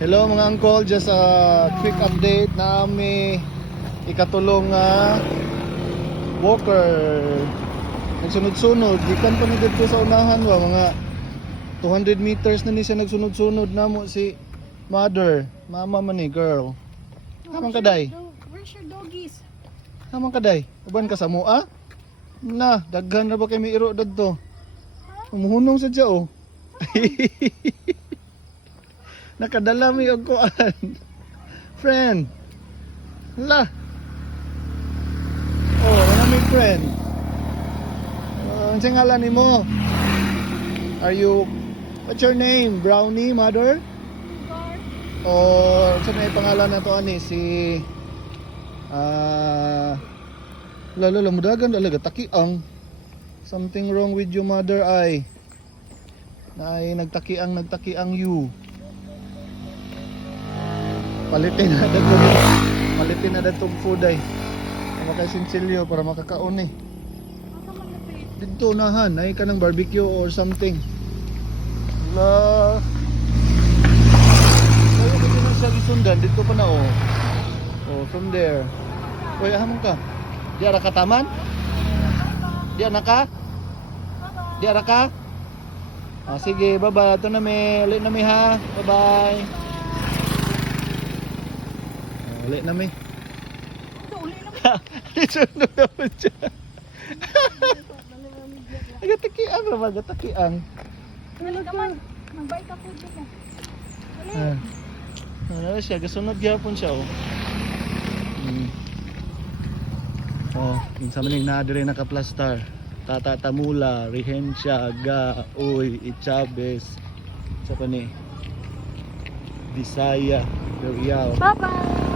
Hello mga uncle, just a quick update na may ikatulong walker nagsunod-sunod gikan pa ni dito sa unahan wa mga 200 meters na ni siya nagsunod-sunod namo si mother, mama man ni girl. Hamang kaday. Where's your doggies? Hamang kaday. Uban ka sa mua? Na, daghan ra ba kay may iro dadto? Umuhunong sa dya oh. Nakadala mi og kuan. Friend. La. Oh, wala mi friend. Ang ngalan nimo? Are you what's your name? Brownie, mother? Or sa may pangalan na to ani si lalo mudagan talaga takiang. Something wrong with your mother ay. Na ay nagtakiang you. Palitin na datong food ay makay sinsilyo para makakaon eh. Dito unahan ay ka ng barbecue or something. La Kaya ko na siya gisundan dito pa na oh. Oh, from there. Oy, hamon ka. Di ara ka taman? Di ana ka? Di ara ka? Ah, sige, bye-bye. Ito na may, ulit na may ha. Bye-bye. Ulit na may. Isunod na po siya. Agatakiang naman, agatakiang. Dali ka man. Magbay ka po dito. Ano siya, gasunod gyapon siya oh. Oh, minsan maning na dire nakaplastar. Tata Tamula, Rihensya, Ga, Uy, Ichabes. Sa pa ni Bisaya, Riau. Bye-bye.